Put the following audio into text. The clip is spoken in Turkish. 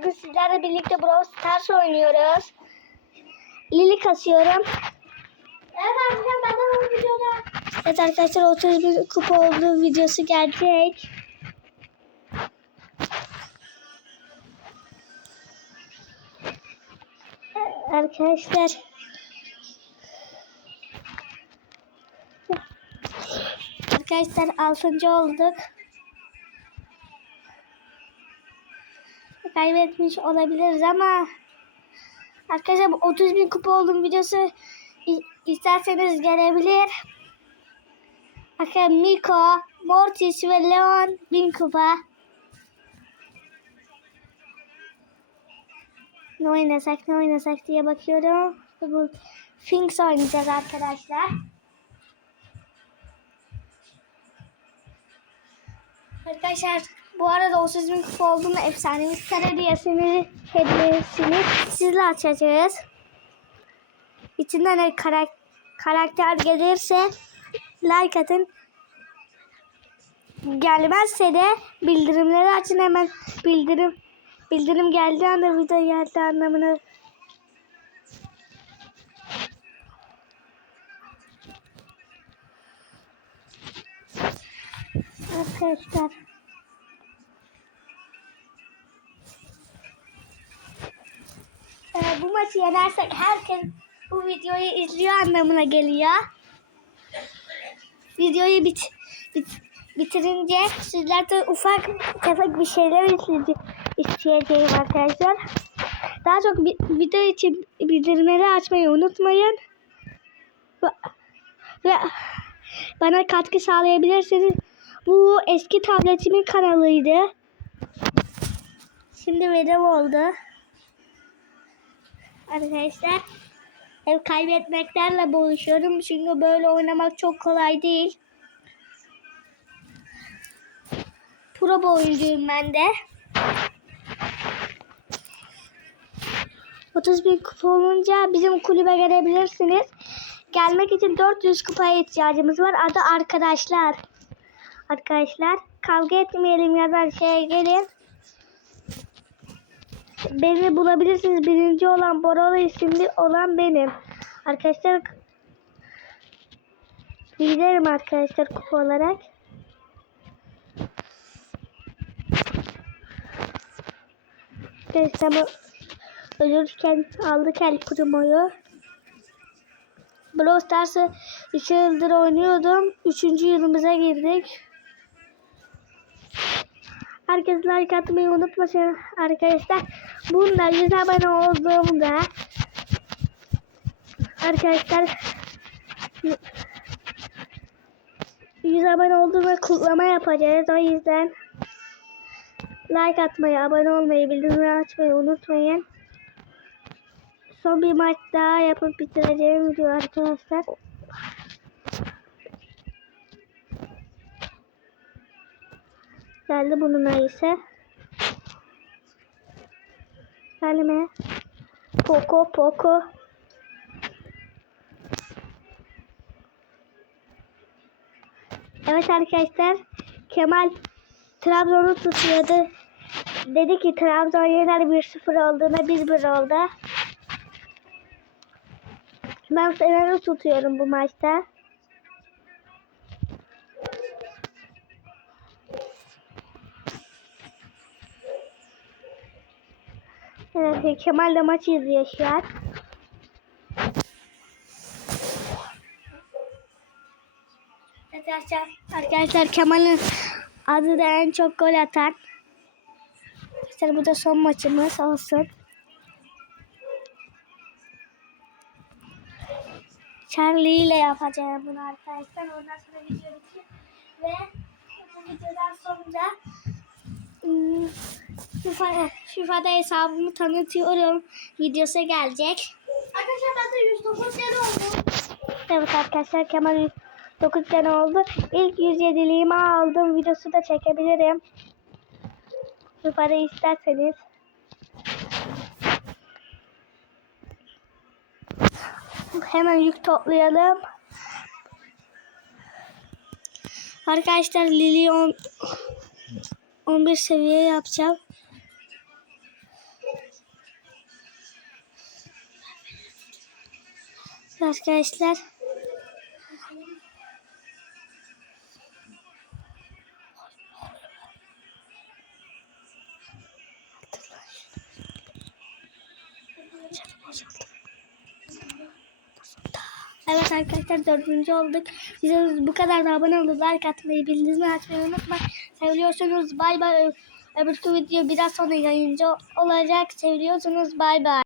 Bugün sizlerle birlikte Brawl Stars oynuyoruz. Lili kasıyorum. Evet arkadaşlar ben de bu videoda Evet arkadaşlar 31 kupa olduğu videosu gelecek. Arkadaşlar Arkadaşlar 6. olduk. Kaybetmiş olabiliriz ama Arkadaşlar bu 30 bin kupa olduğum videosu isterseniz gelebilir. Bakın Miko, Mortis ve Leon bin kupa. Ne oynasak ne oynasak diye bakıyorum. Bu Finks oynayacağız arkadaşlar. Arkadaşlar bu arada 30 bin kupa olduğunda efsanevi star hediyesini, hediyesini sizle açacağız. İçinden ne karak karakter gelirse like atın. Gelmezse de bildirimleri açın hemen bildirim bildirim geldiği anda video geldi anlamına Arkadaşlar Bu maçı yenersek herkes bu videoyu izliyor anlamına geliyor. Videoyu bit, bit, bitirince sizlerden ufak tefek bir şeyler izleyece- isteyeceğim arkadaşlar. Daha çok video için bildirimleri açmayı unutmayın. Ve bana katkı sağlayabilirsiniz. Bu eski tabletimin kanalıydı. Şimdi benim oldu. Arkadaşlar hep kaybetmeklerle boğuşuyorum. Çünkü böyle oynamak çok kolay değil. Pro oyuncuyum ben de. 30 bin kupa olunca bizim kulübe gelebilirsiniz. Gelmek için 400 kupaya ihtiyacımız var. Adı arkadaşlar. Arkadaşlar kavga etmeyelim ya da şey gelin. Beni bulabilirsiniz. Birinci olan Borala isimli olan benim. Arkadaşlar liderim arkadaşlar kupa olarak. Arkadaşlar ölürken aldık el primoyu. Brawl Stars'ı 2 yıldır oynuyordum. 3. yılımıza girdik. Herkes like atmayı unutmasın arkadaşlar. Bunda 100 abone olduğumda arkadaşlar 100 abone olduğumda kutlama yapacağız. O yüzden like atmayı, abone olmayı, bildirimleri açmayı unutmayın. Son bir maç daha yapıp bitireceğim video arkadaşlar. Geldi bunun ayısı. Gelme. Poco Poco. Evet arkadaşlar. Kemal Trabzon'u tutuyordu. Dedi ki Trabzon yener 1-0 olduğuna 1-1 oldu. Ben Fener'i tutuyorum bu maçta. Evet, Kemal de maçı izliyor şu an. Arkadaşlar, arkadaşlar Kemal'in adı da en çok gol atan. Arkadaşlar bu da son maçımız olsun. Charlie ile yapacağım bunu arkadaşlar. Ondan sonra video bitiyor. Ve bu videodan sonra ım, FIFA, FIFA'da hesabımı tanıtıyorum. Videosu gelecek. Arkadaşlar ben de 109 sene oldu. Evet arkadaşlar Kemal 9 sene oldu. İlk 107'liğimi aldım. Videosu da çekebilirim. FIFA'da isterseniz. Hemen yük toplayalım. Arkadaşlar Lily on- 11 seviye yapacağım. Arkadaşlar. Çabuk, çabuk. Evet arkadaşlar dördüncü olduk. Bize bu kadar da abone olup like atmayı, bildirimleri açmayı unutmayın. Seviyorsunuz bay bay. Öbürkü video biraz sonra yayıncı olacak. Seviyorsunuz bay bay.